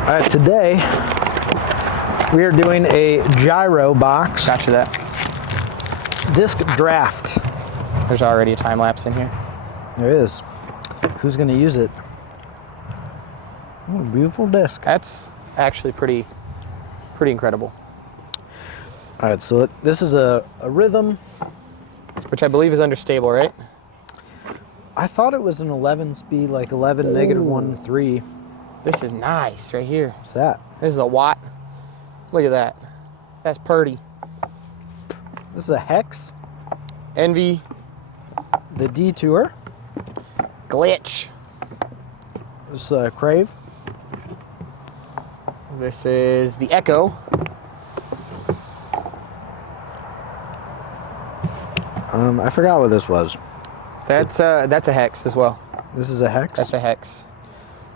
All right, today we are doing a gyro box. Gotcha that. Disc draft. There's already a time lapse in here. There is. Who's going to use it? Oh, beautiful disc. That's actually pretty incredible. All right, so this is a rhythm. Which I believe is understable, right? I thought it was an 11 speed, like 11 Ooh. -1.3. This is nice right here. What's that? This is a watt. Look at that. That's purty. This is a hex. Envy. The Detour. Glitch. This is a Crave. This is the Echo. I forgot what this was. That's a hex as well. This is a hex? That's a hex.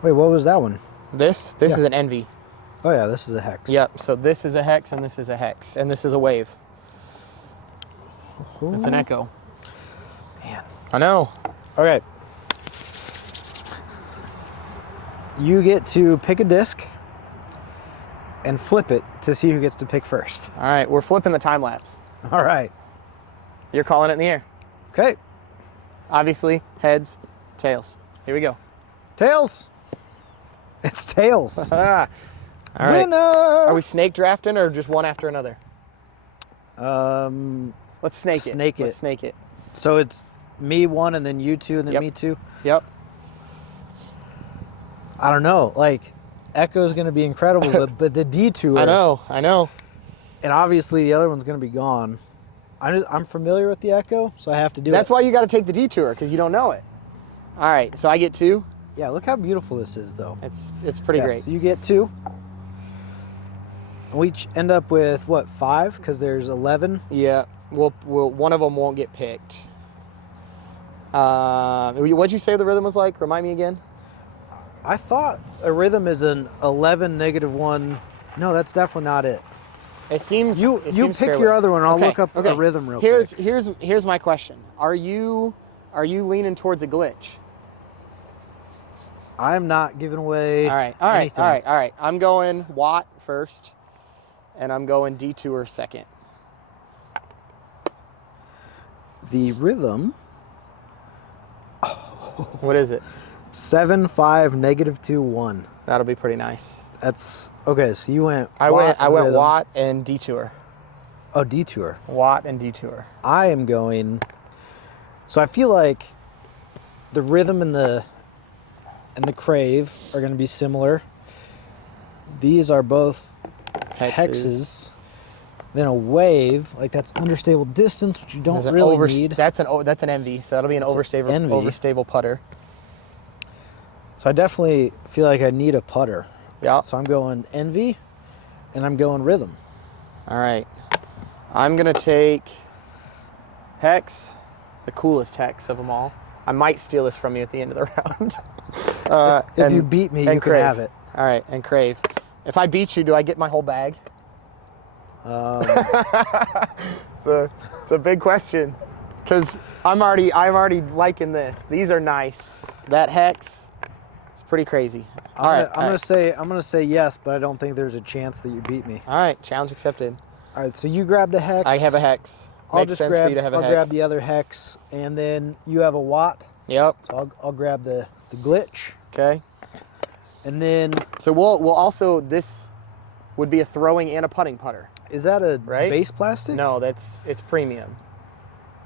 Wait, what was that one? This Yeah. is an Envy. Oh yeah, this is a hex. Yep, so this is a hex and this is a hex. And this is a wave. Ooh. It's an Echo. Man. I know. Okay. You get to pick a disc and flip it to see who gets to pick first. All right, we're flipping the time lapse. All right. You're calling it in the air. Okay. Obviously, heads, tails. Here we go. Tails. It's tails. All right. Winner. Are we snake drafting or just one after another? Let's snake it. Snake it. Let's snake it. So it's me one and then you two and then Yep. me two? Yep. I don't know. Like, Echo's going to be incredible, but the Detour. I know. And obviously the other one's going to be gone. I'm familiar with the Echo, so I have to do That's it. why you got to take the detour, because you don't know it. All right, so I get 2. Yeah, look how beautiful this is, though. It's pretty great. So you get 2. And we each end up with, what, 5? Because there's 11. Yeah, we'll one of them won't get picked. What'd you say the rhythm was like? Remind me again. I thought a rhythm is an 11 -1. No, that's definitely not it. It seems You pick fairly. your other one. I'll Okay, look up okay. a rhythm real quick. Here's my question. Are you leaning towards a glitch? I'm not giving away All right. anything. I'm going watt first, and I'm going detour second. The rhythm, What is it? 7-5 -2-1. That'll be pretty nice. That's okay. So you went. I watt went rhythm. watt and detour. Oh, Detour. Watt and detour. I am going. So I feel like the rhythm and the Crave are going to be similar. These are both hexes. Then a wave, like that's understable distance, which you don't really need. That's an Envy, so that'll be an overstable putter. So I definitely feel like I need a putter. Yeah. So I'm going Envy, and I'm going rhythm. All right. I'm gonna take hex, the coolest hex of them all. I might steal this from you at the end of the round. If you beat me, you can have it. All right, and Crave. If I beat you, do I get my whole bag? It's a big question, because I'm already liking this. These are nice. That hex, it's pretty crazy. I'm gonna say yes, but I don't think there's a chance that you beat me. All right, challenge accepted. All right, so you grabbed a hex. I have a hex. Makes sense for you to have a hex. I'll grab the other hex, and then you have a watt. Yep. So I'll grab the glitch. Okay. And then. So we'll also, this would be a throwing and a putting putter. Is that a right? base plastic? No, it's premium.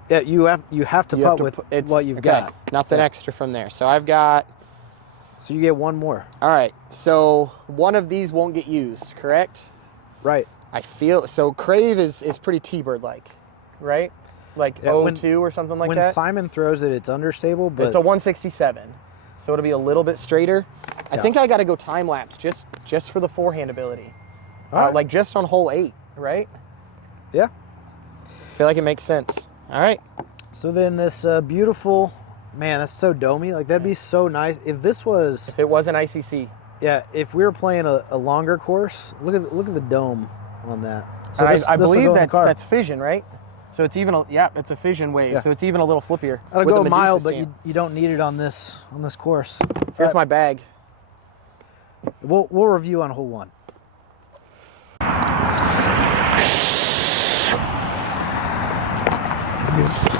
Yeah, you have to putt with what you've got. Nothing extra from there. So I've got. So you get one more. All right. So one of these won't get used, correct? Right. I feel so. Crave is pretty T-bird like, right? Like Yeah, 0-2 or something like that. When Simon throws it, it's understable, but it's a 167, so it'll be a little bit straighter. I think I got to go time lapse just for the forehand ability, right. like just on hole 8, right? Yeah. I feel like it makes sense. All right. So then this beautiful, man, that's so domey. Like that'd be so nice if this was. If it was an ICC. Yeah, if we were playing a longer course, look at the dome on that. So I believe that's fission, right? So it's even, it's a fission wave. Yeah. So it's even a little flippier. That'll with go the mild, Medusa but stamp. you don't need it on this course. Here's my bag. We'll review on hole 1.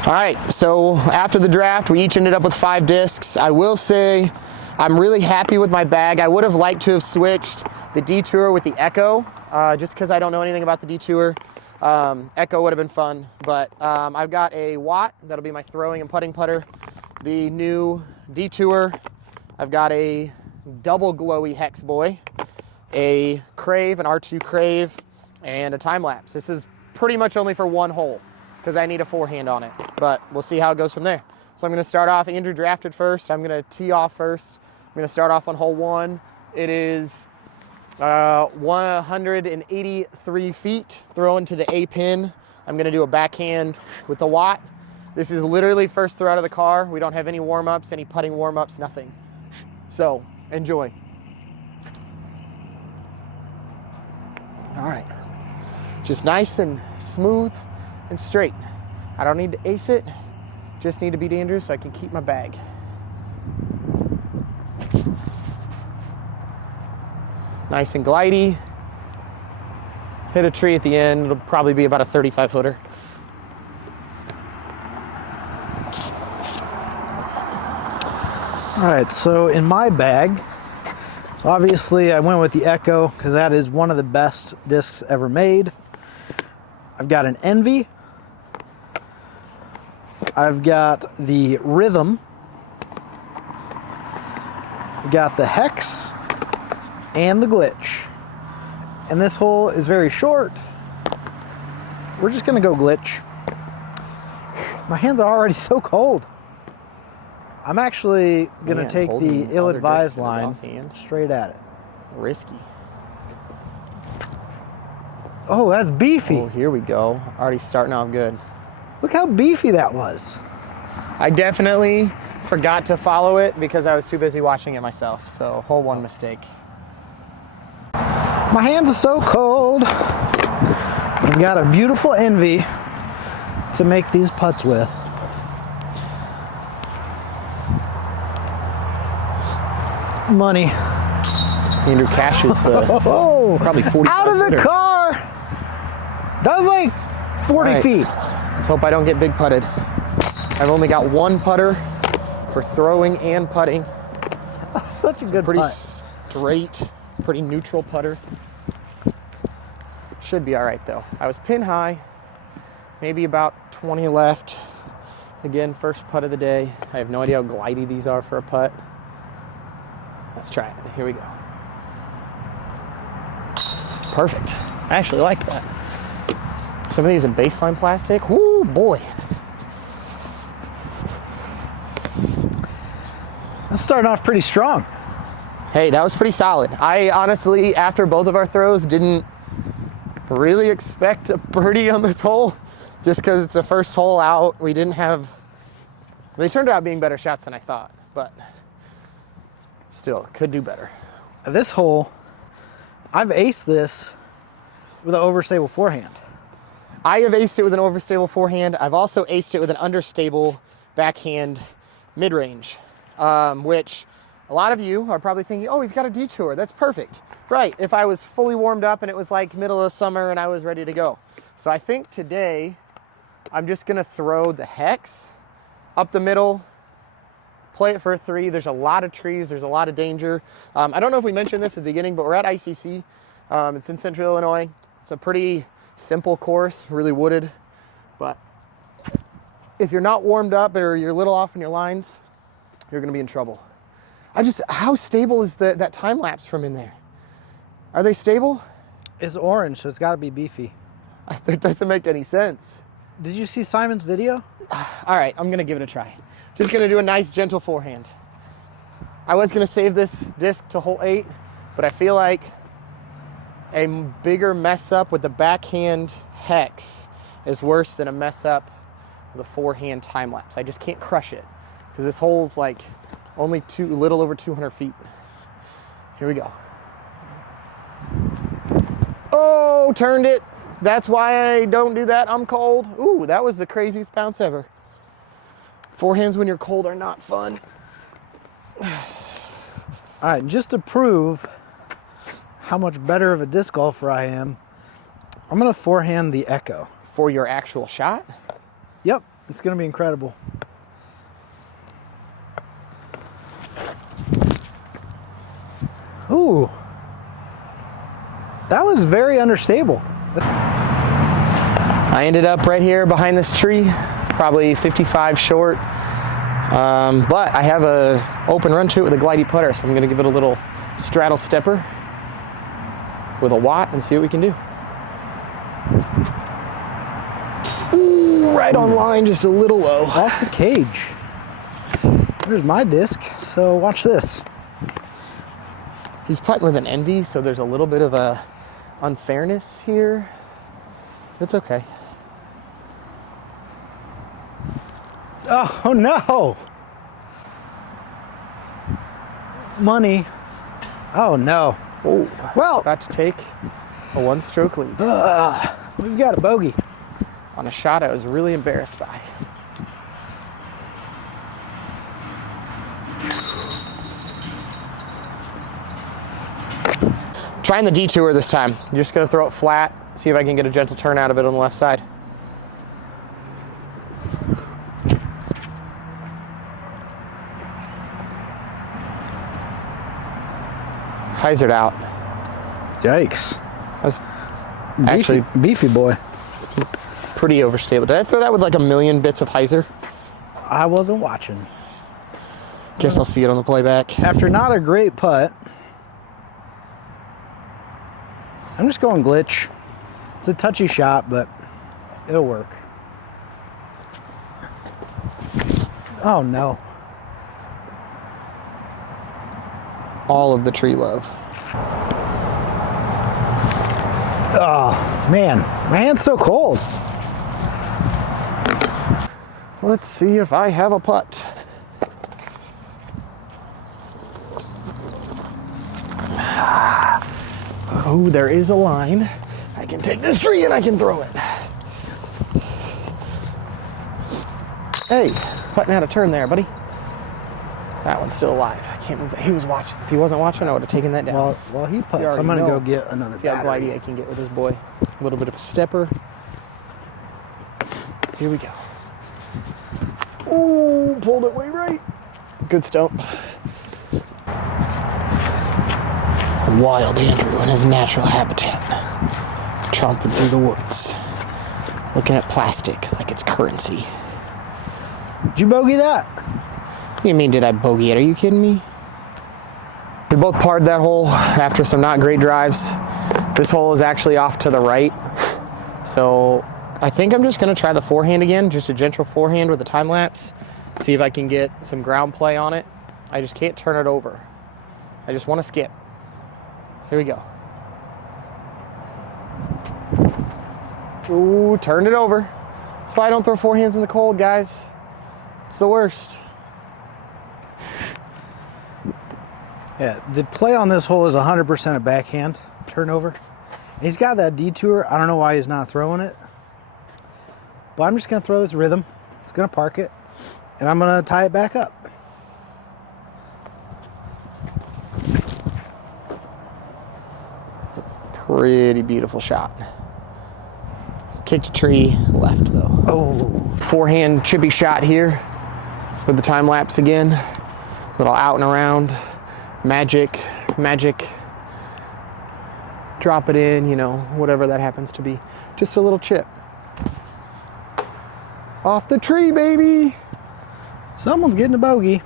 All right, so after the draft, we each ended up with 5 discs. I will say I'm really happy with my bag. I would have liked to have switched the Detour with the Echo, just because I don't know anything about the Detour. Echo would have been fun, but I've got a Watt, that'll be my throwing and putting putter. The new Detour, I've got a double glowy Hex Boy, a Crave, an R2 Crave, and a time lapse. This is pretty much only for 1 hole, because I need a forehand on it, but we'll see how it goes from there. So I'm gonna start off, Andrew drafted first, I'm gonna tee off first. I'm gonna start off on hole 1. It is 183 feet, throwing to the A pin. I'm gonna do a backhand with the Watt. This is literally first throw out of the car. We don't have any warm-ups, any putting warm-ups, nothing. So, enjoy. All right. Just nice and smooth and straight. I don't need to ace it, just need to beat Andrew so I can keep my bag. Nice and glidey. Hit a tree at the end, it'll probably be about a 35 footer. All right, so in my bag, so obviously I went with the Echo because that is one of the best discs ever made. I've got an Envy. I've got the Rhythm. I've got the Hex and the Glitch. And this hole is very short. We're just gonna go Glitch. My hands are already so cold. I'm actually gonna take the ill-advised line straight at it. Risky. Oh, that's beefy. Oh, here we go. Already starting off good. Look how beefy that was. I definitely forgot to follow it because I was too busy watching it myself. So, hole 1 mistake. My hands are so cold. I've got a beautiful Envy to make these putts with. Money. Andrew cashes the probably 45 out of the footer. car. That was like 40 right. feet. Let's hope I don't get big putted. I've only got 1 putter for throwing and putting. Such a good Pretty putt. straight, pretty neutral putter. Should be all right though. I was pin high, maybe about 20 left. Again, first putt of the day. I have no idea how glidey these are for a putt. Let's try it. Here we go. Perfect. I actually like that. Some of these in baseline plastic. Woo, boy. That's starting off pretty strong. Hey, that was pretty solid. I honestly, after both of our throws, didn't really expect a birdie on this hole just because it's the first hole out. We didn't have, they turned out being better shots than I thought, but still, could do better. This hole, I've aced this with an overstable forehand. I have aced it with an overstable forehand. I've also aced it with an understable backhand mid-range, which a lot of you are probably thinking, oh, he's got a Detour, that's perfect. Right, if I was fully warmed up and it was like middle of summer and I was ready to go. So I think today I'm just gonna throw the Hex up the middle, play it for a 3. There's a lot of trees, there's a lot of danger. I don't know if we mentioned this at the beginning, but we're at ICC. It's in Central Illinois. It's a pretty simple course, really wooded, but if you're not warmed up or you're a little off in your lines, you're gonna be in trouble. How stable is that time lapse from in there? Are they stable? It's orange, so it's gotta be beefy. That doesn't make any sense. Did you see Simon's video? All right, I'm gonna give it a try. Just gonna do a nice gentle forehand. I was gonna save this disc to hole 8, but I feel like a bigger mess up with the backhand Hex is worse than a mess up with a forehand time lapse. I just can't crush it because this hole's like only a little over 200 feet. Here we go. Oh, turned it. That's why I don't do that. I'm cold. Ooh, that was the craziest bounce ever. Forehands when you're cold are not fun. All right, just to prove how much better of a disc golfer I am, I'm gonna forehand the Echo. For your actual shot? Yep, it's gonna be incredible. Ooh, that was very understable. I ended up right here behind this tree, probably 55 short. But I have a open run to it with a glidey putter, so I'm gonna give it a little straddle stepper with a watt and see what we can do. Ooh, right on line, just a little low. Off the cage. There's my disc, so watch this. He's putting with an envy, so there's a little bit of a unfairness here. It's okay. Oh no! Money. Oh no. Oh, Well, about to take a one-stroke lead we've got a bogey. on a shot I was really embarrassed by. Trying the detour this time. You're just gonna throw it flat, see if I can get a gentle turn out of it on the left side. Hyzered out. Yikes. That's actually Beefy boy. pretty overstable. Did I throw that with like a million bits of hyzer? I wasn't watching. Guess I'll see it on the playback. After not a great putt, I'm just going glitch. It's a touchy shot, but it'll work. Oh no. All of the tree love. Oh man, my hand's so cold. Let's see if I have a putt. Oh, there is a line. I can take this tree and I can throw it. Hey, putting out a turn there, buddy. That one's still alive. I can't move that. He was watching. If he wasn't watching, I would have taken that down. Well, he putts. You I'm gonna already go know. get another See how battery. glidey I can get with this boy. A little bit of a stepper. Here we go. Ooh, pulled it way right. Good stump. Wild Andrew in his natural habitat. Tromping through the woods. Looking at plastic like it's currency. Did you bogey that? What do you mean, did I bogey it? Are you kidding me? We both parred that hole after some not great drives. This hole is actually off to the right. So I think I'm just gonna try the forehand again, just a gentle forehand with a time lapse. See if I can get some ground play on it. I just can't turn it over. I just wanna skip. Here we go. Ooh, turned it over. That's why I don't throw forehands in the cold, guys. It's the worst. Yeah, the play on this hole is 100% a backhand turnover. He's got that detour. I don't know why he's not throwing it. But I'm just going to throw this rhythm. It's going to park it. And I'm going to tie it back up. It's a pretty beautiful shot. Kicked a tree, left though. Oh. Forehand chippy shot here with the time lapse again. Little out and around. Magic. Drop it in, you know, whatever that happens to be. Just a little chip. Off the tree, baby. Someone's getting a bogey.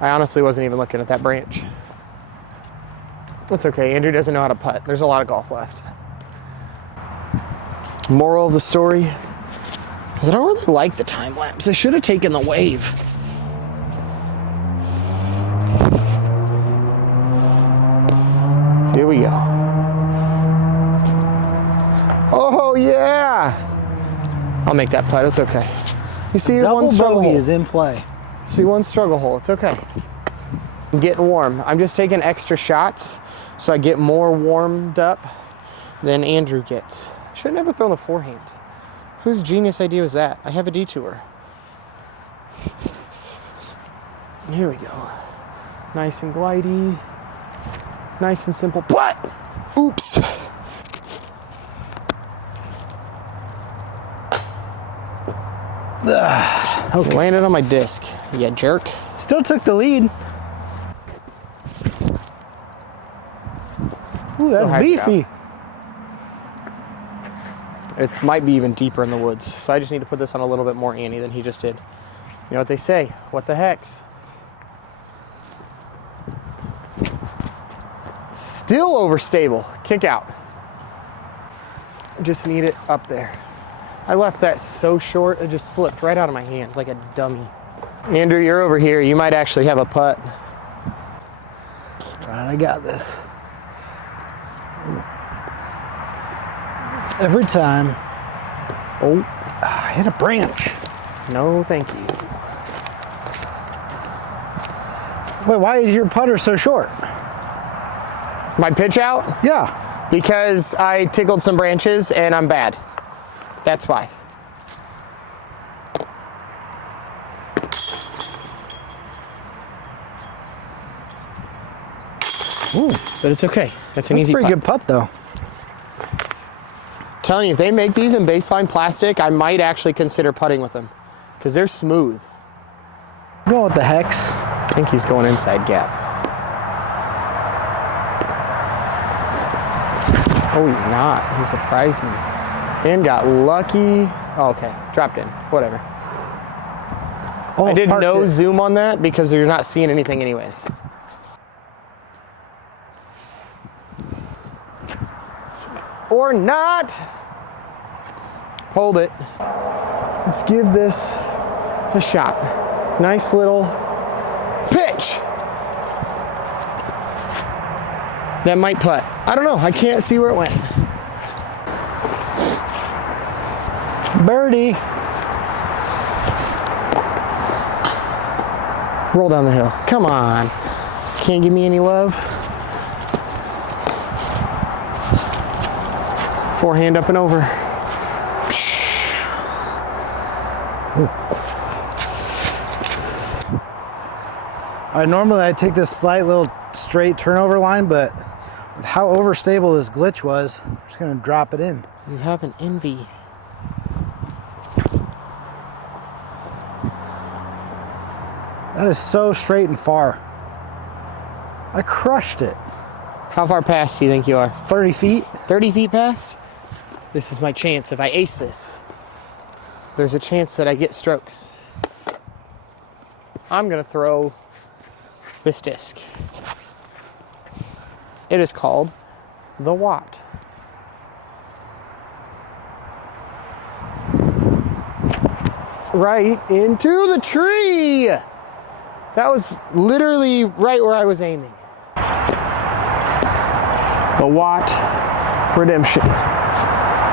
I honestly wasn't even looking at that branch. That's okay, Andrew doesn't know how to putt. There's a lot of golf left. Moral of the story is I don't really like the time lapse. I should have taken the wave. Here we go. Oh yeah! I'll make that putt, it's okay. You see one Double struggle bogey hole. is in play. See one struggle hole, it's okay. I'm getting warm. I'm just taking extra shots so I get more warmed up than Andrew gets. I should have never thrown the forehand. Whose genius idea was that? I have a detour. Here we go. Nice and glidey. Nice and simple putt. Oops. Okay. Landed on my disc. Yeah, jerk. Still took the lead. Ooh, Still that's has it beefy. It might be even deeper in the woods. So I just need to put this on a little bit more ante than he just did. You know what they say? What the heck's? Still overstable. Kick out. Just need it up there. I left that so short, it just slipped right out of my hand like a dummy. Andrew, you're over here. You might actually have a putt. Right, I got this. Every time. Oh, I hit a branch. No, thank you. Wait, why is your putter so short? My pitch out? Yeah. Because I tickled some branches and I'm bad. That's why. Ooh, but it's okay. That's an easy pretty putt. good putt, though. Telling you, if they make these in baseline plastic, I might actually consider putting with them because they're smooth. Going with the hex. I think he's going inside gap. Oh, he's not. He surprised me and got lucky. Oh, okay, dropped in. Whatever. I did no zoom on that because you're not seeing anything anyways. Or not. Hold it. Let's give this a shot. Nice little pitch. That might putt. I don't know. I can't see where it went. Birdie. Roll down the hill. Come on. Can't give me any love. Forehand up and over. Normally I take this slight little straight turnover line, but with how overstable this glitch was, I'm just gonna drop it in. You have an envy. That is so straight and far. I crushed it. How far past do you think you are? 30 feet. 30 feet past? This is my chance. If I ace this, there's a chance that I get strokes. I'm gonna throw this disc. It is called the Watt. Right into the tree. That was literally right where I was aiming. The Watt redemption.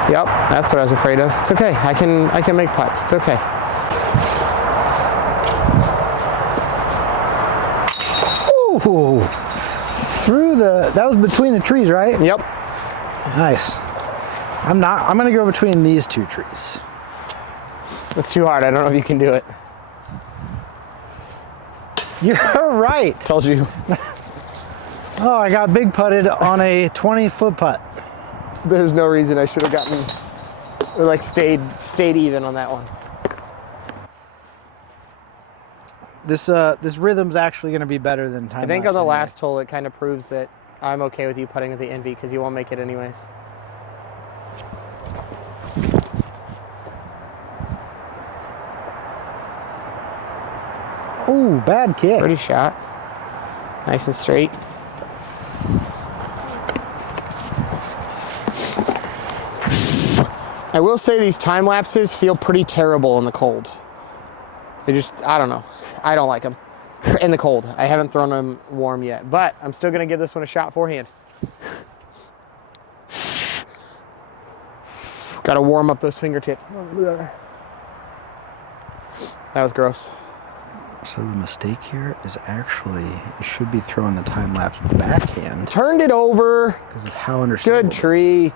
Yep, that's what I was afraid of. It's okay. I can make putts. It's okay. Ooh. Through that was between the trees, right? Yep. Nice. I'm gonna go between these two trees. It's too hard. I don't know if you can do it. You're right. Told you. Oh, I got big putted on a 20-foot putt. There's no reason I should have gotten, or like stayed even on that one. This rhythm's actually gonna be better than time. I think on the last hole it kind of proves that I'm okay with you putting with the envy because you won't make it anyways. Ooh, bad kick. Pretty shot. Nice and straight. I will say these time lapses feel pretty terrible in the cold. They just, I don't know. I don't like them in the cold. I haven't thrown them warm yet, but I'm still gonna give this one a shot forehand. Gotta warm up those fingertips. That was gross. So the mistake here is actually you should be throwing the time lapse backhand. Turned it over. Because of how understandable. Good tree.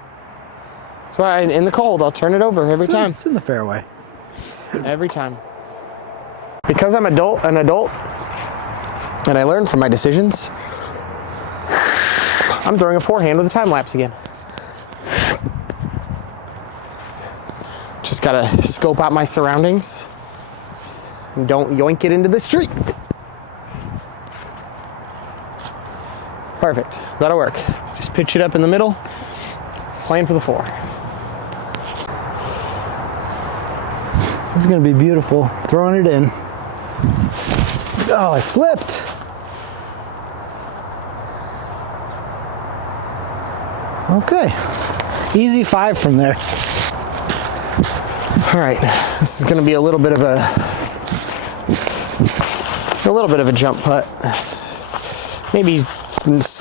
That's why in the cold, I'll turn it over every time. It's in the fairway. Every time. Because I'm an adult, and I learn from my decisions, I'm throwing a forehand with a time lapse again. Just gotta scope out my surroundings and don't yoink it into the street. Perfect, that'll work. Just pitch it up in the middle, playing for the 4. This is gonna be beautiful. Throwing it in. Oh, I slipped. Okay, easy 5 from there. All right, this is going to be a little bit of a jump putt. Maybe,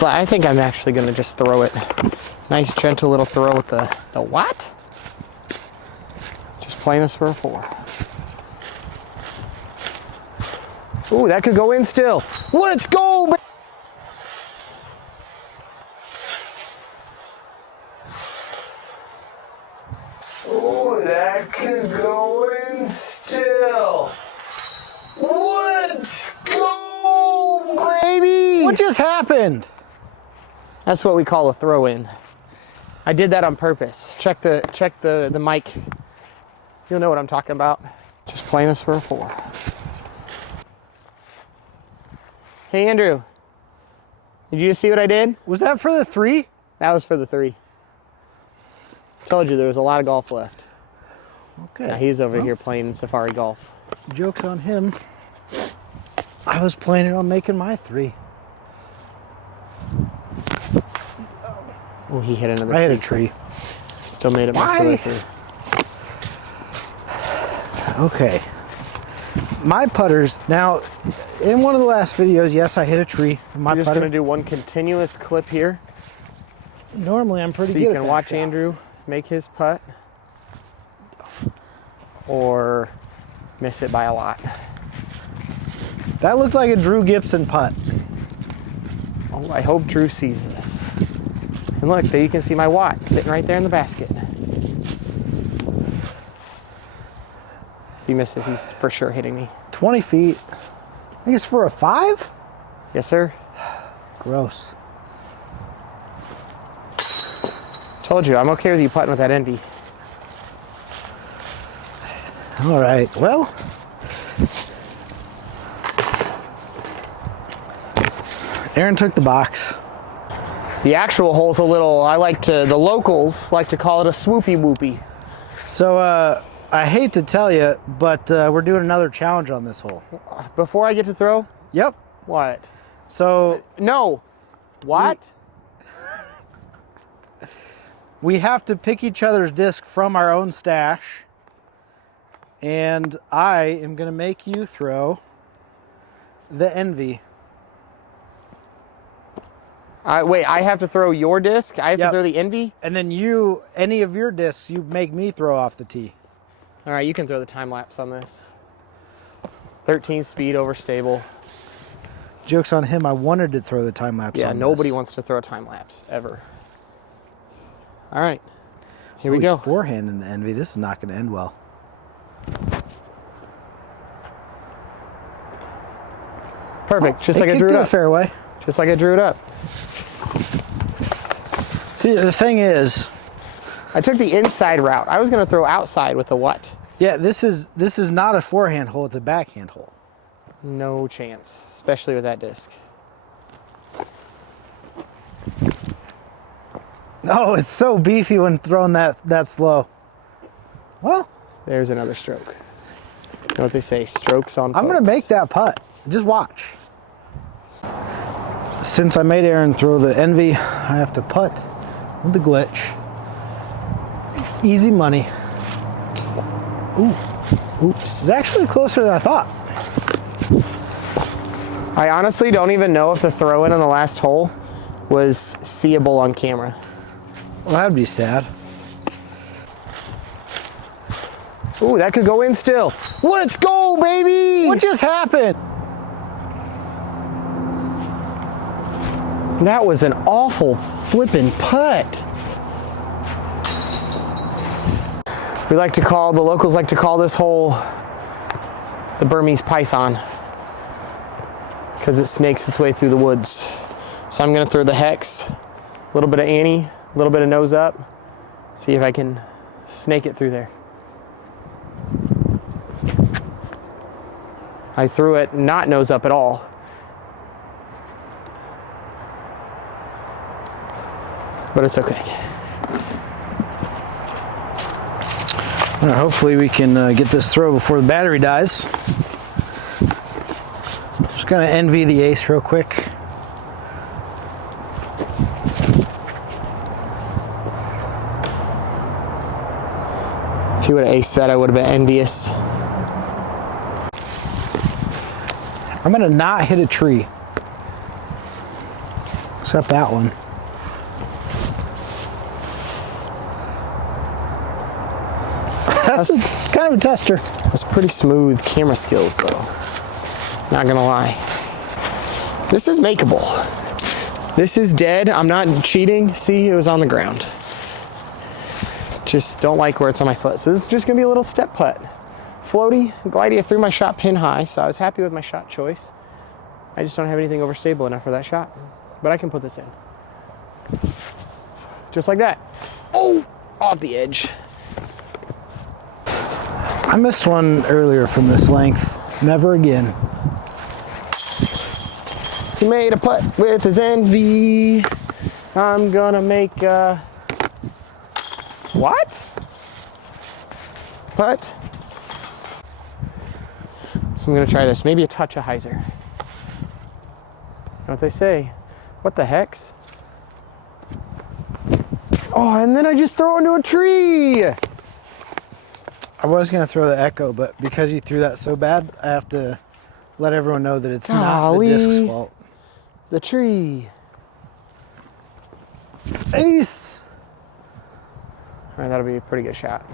I think I'm actually going to just throw it. Nice gentle little throw with the what? Just playing this for a 4. Ooh, that could go in still. Let's go! Oh, that could go in still. Let's go, baby! What just happened? That's what we call a throw in. I did that on purpose. Check the mic. You'll know what I'm talking about. Just playing this for a 4. Hey, Andrew. Did you just see what I did? Was that for the 3? That was for the 3. Told you there was a lot of golf left. Okay. Now he's over here playing safari golf. Joke's on him. I was planning on making my 3. Oh, he hit another tree. I hit a tree. Still made it much further through. Okay. My putters, now, in one of the last videos, yes, I hit a tree. I'm just going to do one continuous clip here. Normally, I'm pretty good. So you can watch Andrew make his putt or miss it by a lot. That looked like a Drew Gibson putt. Oh, I hope Drew sees this. And look, there you can see my watt sitting right there in the basket. If he misses, he's for sure hitting me. 20 feet. I think it's for a 5? Yes, sir. Gross. Told you, I'm okay with you putting with that envy. All right, well. Aaron took the box. The actual hole's a little, the locals like to call it a swoopy whoopy. So, I hate to tell you, but we're doing another challenge on this hole. Before I get to throw? Yep. What? So. No. What? We have to pick each other's disc from our own stash. And I am going to make you throw the envy. Wait, I have to throw your disc? I have to throw the envy? And then any of your discs, you make me throw off the tee. All right, you can throw the time lapse on this. 13 speed over stable. Joke's on him. I wanted to throw the time lapse on nobody this. wants to throw a time lapse, ever. All right, here we go. Forehand in the envy. This is not going to end well. Perfect, just like I drew it up. Fairway. Just like I drew it up. See, the thing is, I took the inside route. I was going to throw outside with the what? Yeah, this is not a forehand hole. It's a backhand hole. No chance, especially with that disc. Oh, it's so beefy when thrown that slow. Well, there's another stroke. You know what they say? Strokes on. I'm going to make that putt. Just watch. Since I made Aaron throw the envy, I have to putt with the glitch. Easy money. Ooh. Oops. It's actually closer than I thought. I honestly don't even know if the throw-in on the last hole was seeable on camera. Well, that'd be sad. Ooh, that could go in still. Let's go, baby! What just happened? That was an awful flippin' putt. The locals like to call this hole the Burmese python because it snakes its way through the woods. So I'm gonna throw the hex, a little bit of Annie, a little bit of nose up, see if I can snake it through there. I threw it not nose up at all. But it's okay. Hopefully we can get this throw before the battery dies. Just gonna envy the ace real quick. If you would have aced that, I would have been envious. I'm gonna not hit a tree. Except that one. It's kind of a tester. That's pretty smooth camera skills though. Not gonna lie. This is makeable. This is dead. I'm not cheating. See, it was on the ground. Just don't like where it's on my foot. So this is just gonna be a little step putt. Floaty, glidey. I threw my shot pin high, so I was happy with my shot choice. I just don't have anything overstable enough for that shot. But I can put this in. Just like that. Oh, off the edge. I missed one earlier from this length. Never again. He made a putt with his envy. I'm gonna make a... What? Putt. So I'm gonna try this. Maybe a touch of hyzer. You know what they say? What the hex? Oh, and then I just throw into a tree. I was gonna throw the echo, but because you threw that so bad, I have to let everyone know that it's not the disc's fault. The tree. Ace! All right, that'll be a pretty good shot.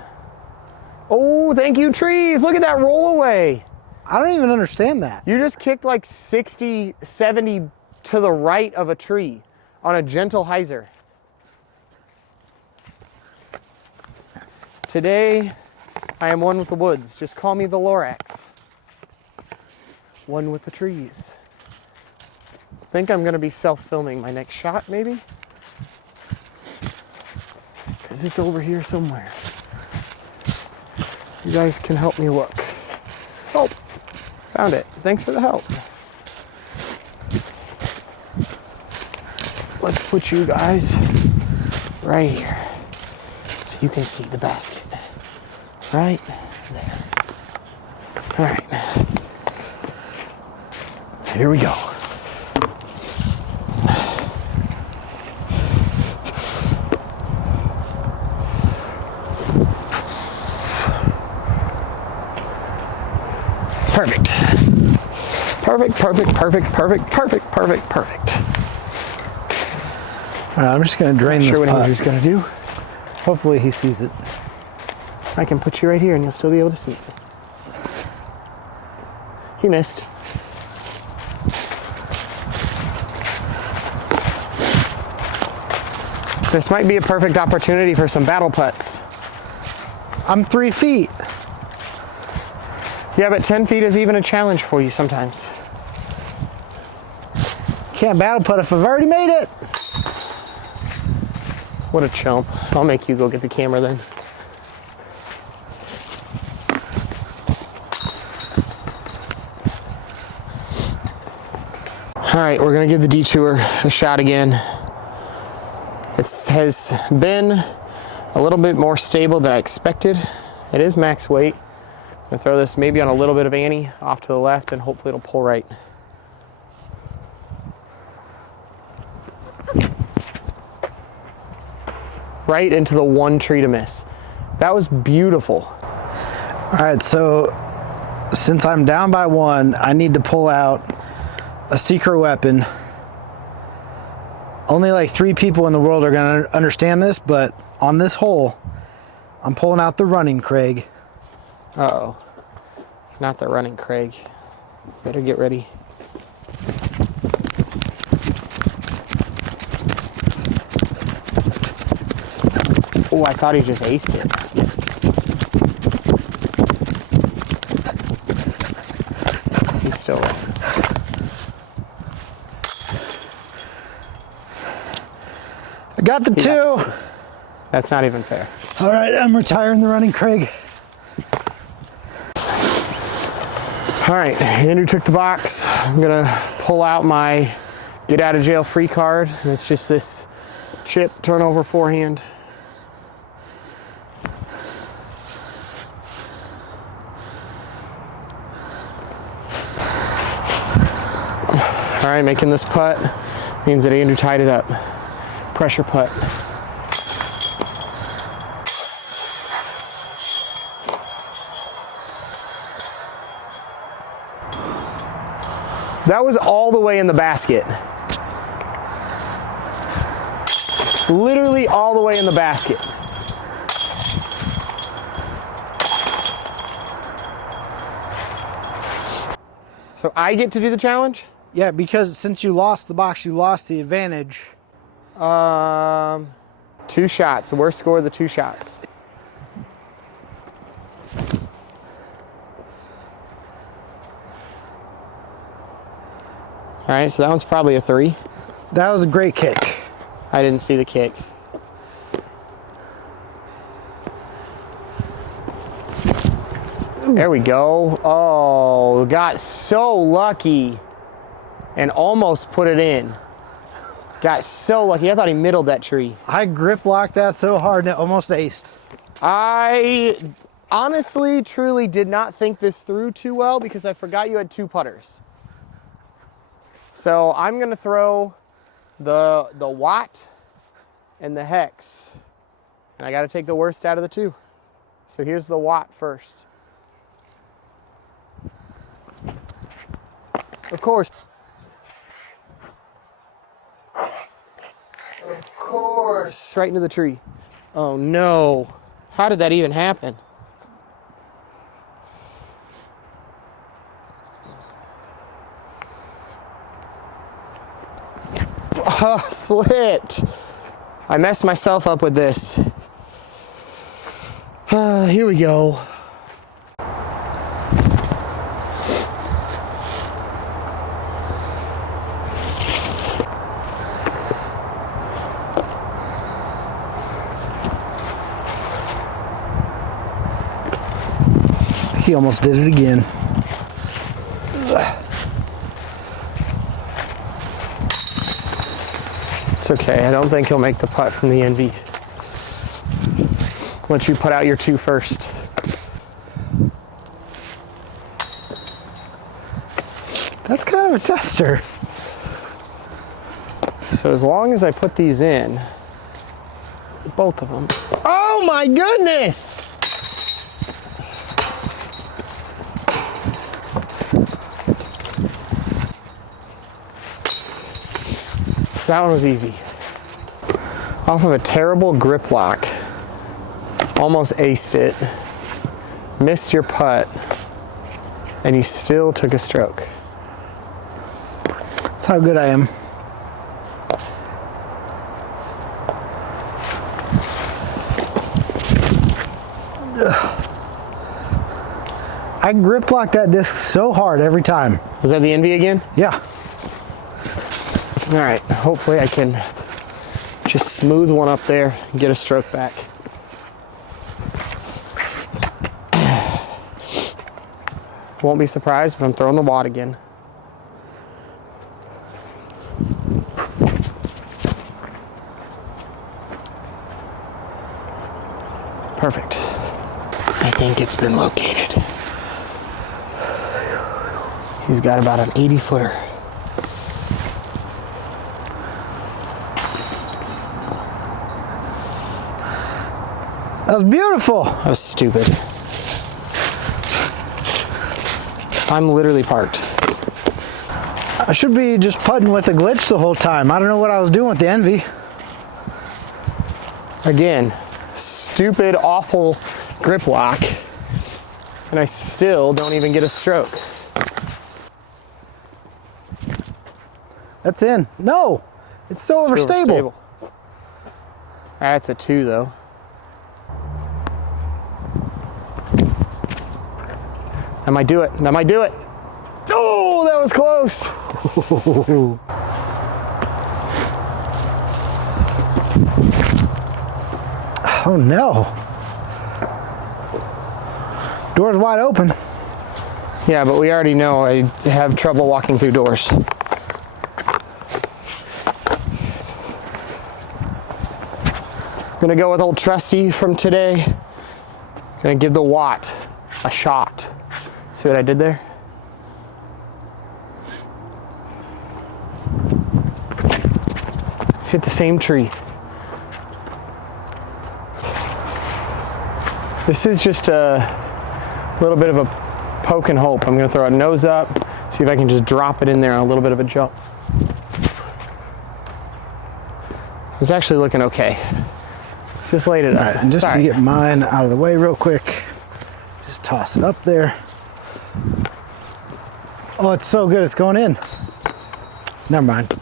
Oh, thank you, trees. Look at that roll away. I don't even understand that. You just kicked like 60, 70 to the right of a tree on a gentle hyzer. Today, I am one with the woods. Just call me the Lorax. One with the trees. I think I'm gonna be self-filming my next shot, maybe? Because it's over here somewhere. You guys can help me look. Oh, found it. Thanks for the help. Let's put you guys right here so you can see the basket. Right there. All right. Here we go. Perfect. Perfect, perfect, perfect, perfect, perfect, perfect, perfect. I'm just gonna drain this Not sure what putt. Andrew's gonna do. Hopefully he sees it. I can put you right here and you'll still be able to see it. He missed. This might be a perfect opportunity for some battle putts. I'm 3 feet. Yeah, but 10 feet is even a challenge for you sometimes. Can't battle putt if I've already made it. What a chump. I'll make you go get the camera then. All right, we're gonna give the detour a shot again. It has been a little bit more stable than I expected. It is max weight. I'm gonna throw this maybe on a little bit of Annie off to the left and hopefully it'll pull right. Right into the one tree to miss. That was beautiful. All right, so since I'm down by one, I need to pull out a secret weapon. Only like 3 people in the world are gonna understand this, but on this hole, I'm pulling out the running Craig. Uh-oh. Not the running Craig. Better get ready. Oh, I thought he just aced it. still wrong. I got the two. That's not even fair. All right, I'm retiring the running Craig. All right, Andrew took the box. I'm gonna pull out my get out of jail free card, and it's just this chip turnover forehand. All right, making this putt means that Andrew tied it up. Pressure putt. That was all the way in the basket. Literally all the way in the basket. So I get to do the challenge? Yeah, because since you lost the box, you lost the advantage. 2 shots. The worst score of the 2 shots. All right, so that one's probably a 3. That was a great kick. I didn't see the kick. There we go. Oh, got so lucky and almost put it in. Got so lucky. I thought he middled that tree. I grip locked that so hard and it almost aced. I honestly, truly did not think this through too well because I forgot you had 2 putters. So I'm gonna throw the watt and the hex. And I gotta take the worst out of the 2. So here's the watt first. Of course. Of course. Right into the tree. Oh no. How did that even happen? Oh, slipped. I messed myself up with this. Here we go. He almost did it again. It's okay. I don't think he'll make the putt from the NV. Once you put out your 2 first. That's kind of a tester. So as long as I put these in, both of them. Oh my goodness! That one was easy. Off of a terrible grip lock. Almost aced it. Missed your putt. And you still took a stroke. That's how good I am. I grip lock that disc so hard every time. Was that the NV again? Yeah. All right, hopefully I can just smooth one up there and get a stroke back. Won't be surprised if I'm throwing the wad again. Perfect. I think it's been located. He's got about an 80-footer. That was beautiful. That was stupid. I'm literally parked. I should be just putting with a glitch the whole time. I don't know what I was doing with the Envy. Again, stupid, awful grip lock. And I still don't even get a stroke. That's in. No, it's so overstable. That's a 2 though. That might do it. That might do it. Oh, that was close. Oh no. Door's wide open. Yeah, but we already know I have trouble walking through doors. Gonna go with old trusty from today. Gonna give the watt a shot. See what I did there? Hit the same tree. This is just a little bit of a poke and hope. I'm gonna throw a nose up, see if I can just drop it in there on a little bit of a jump. It's actually looking okay. Just laid it up. All right, and just to get mine out of the way real quick, just toss it up there. Oh, it's so good, it's going in. Never mind.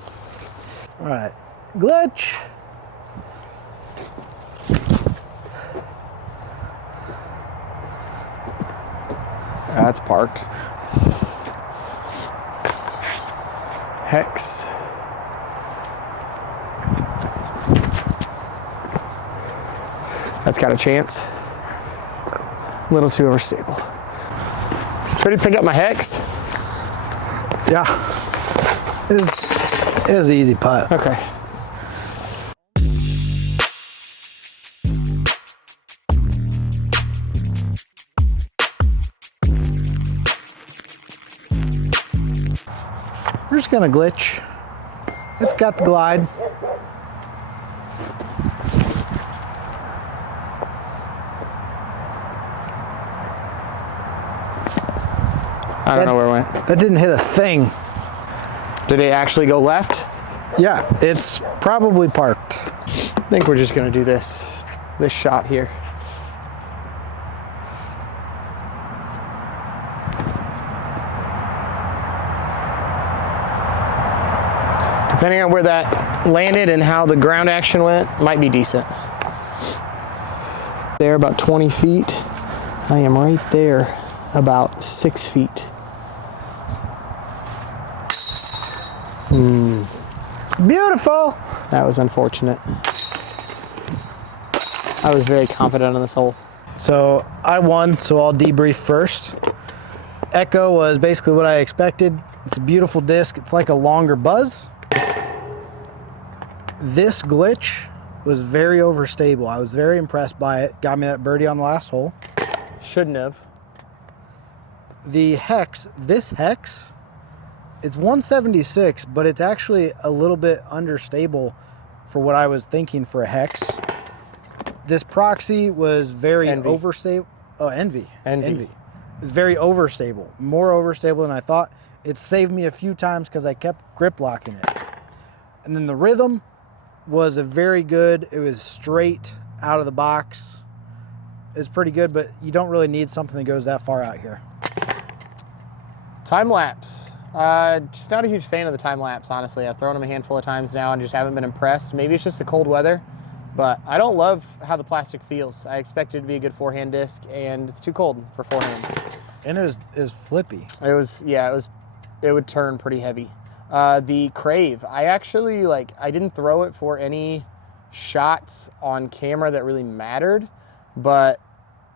All right, glitch. That's parked. Hex. That's got a chance. A little too overstable. Ready to pick up my hex? Yeah, it was an easy putt. Okay. We're just gonna glitch. It's got the glide. I don't know where it went. That didn't hit a thing. Did it actually go left? Yeah, it's probably parked. I think we're just gonna do this shot here. Depending on where that landed and how the ground action went, might be decent. There, about 20 feet. I am right there, about 6 feet. Beautiful. That was unfortunate. I was very confident on this hole. So I won, so I'll debrief first. Echo was basically what I expected. It's a beautiful disc. It's like a longer buzz. This glitch was very overstable. I was very impressed by it. Got me that birdie on the last hole. Shouldn't have. The hex, this hex, it's 176, but it's actually a little bit understable for what I was thinking for a hex. This proxy was very overstable. Oh, envy. It's very overstable. More overstable than I thought. It saved me a few times because I kept grip locking it. And then the rhythm was a very good. It was straight out of the box. It's pretty good, but you don't really need something that goes that far out here. Time lapse. Just not a huge fan of the time lapse, honestly. I've thrown them a handful of times now and just haven't been impressed. Maybe it's just the cold weather, but I don't love how the plastic feels. I expected it to be a good forehand disc, and it's too cold for forehands. And it was flippy. It was, yeah, it would turn pretty heavy. The Crave, I didn't throw it for any shots on camera that really mattered, but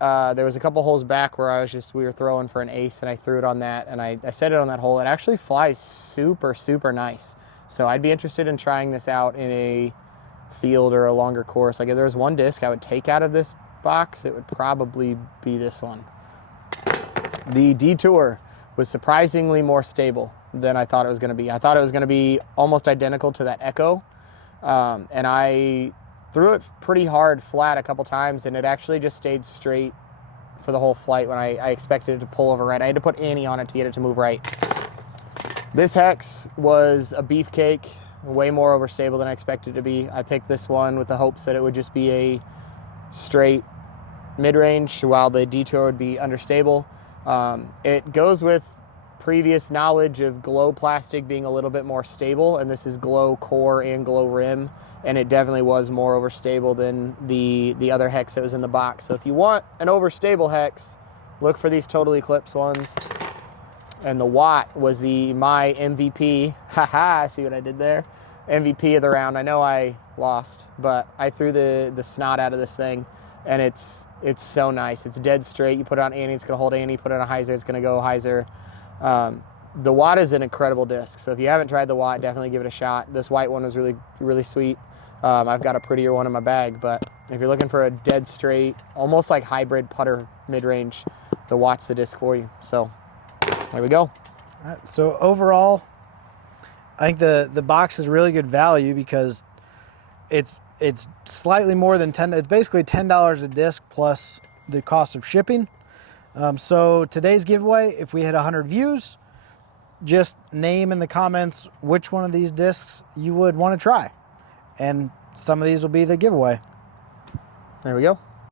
there was a couple holes back where we were throwing for an ace and I threw it on that, and I set it on that hole. It actually flies super, super nice. So I'd be interested in trying this out in a field or a longer course. Like if there was one disc I would take out of this box, it would probably be this one. The Detour was surprisingly more stable than I thought it was going to be. I thought it was going to be almost identical to that Echo, and I threw it pretty hard flat a couple times, and it actually just stayed straight for the whole flight when I expected it to pull over right. I had to put Annie on it to get it to move right. This hex was a beefcake, way more overstable than I expected it to be. I picked this one with the hopes that it would just be a straight mid-range while the Detour would be understable. It goes with previous knowledge of glow plastic being a little bit more stable, and this is glow core and glow rim, and it definitely was more overstable than the other hex that was in the box. So if you want an overstable hex, look for these Total Eclipse ones. And the Watt was my MVP. Haha, see what I did there? MVP of the round. I know I lost, but I threw the snot out of this thing, and it's so nice. It's dead straight. You put it on Annie, it's gonna hold Annie. Put it on hyzer, it's gonna go hyzer. The Watt is an incredible disc. So if you haven't tried the Watt, definitely give it a shot. This white one was really, really sweet. I've got a prettier one in my bag, but if you're looking for a dead straight, almost like hybrid putter mid-range, the Watt's the disc for you. So there we go. All right, so overall, I think the box is really good value because it's slightly more than it's basically $10 a disc plus the cost of shipping. So today's giveaway, if we hit 100 views, just name in the comments which one of these discs you would want to try, and some of these will be the giveaway. There we go.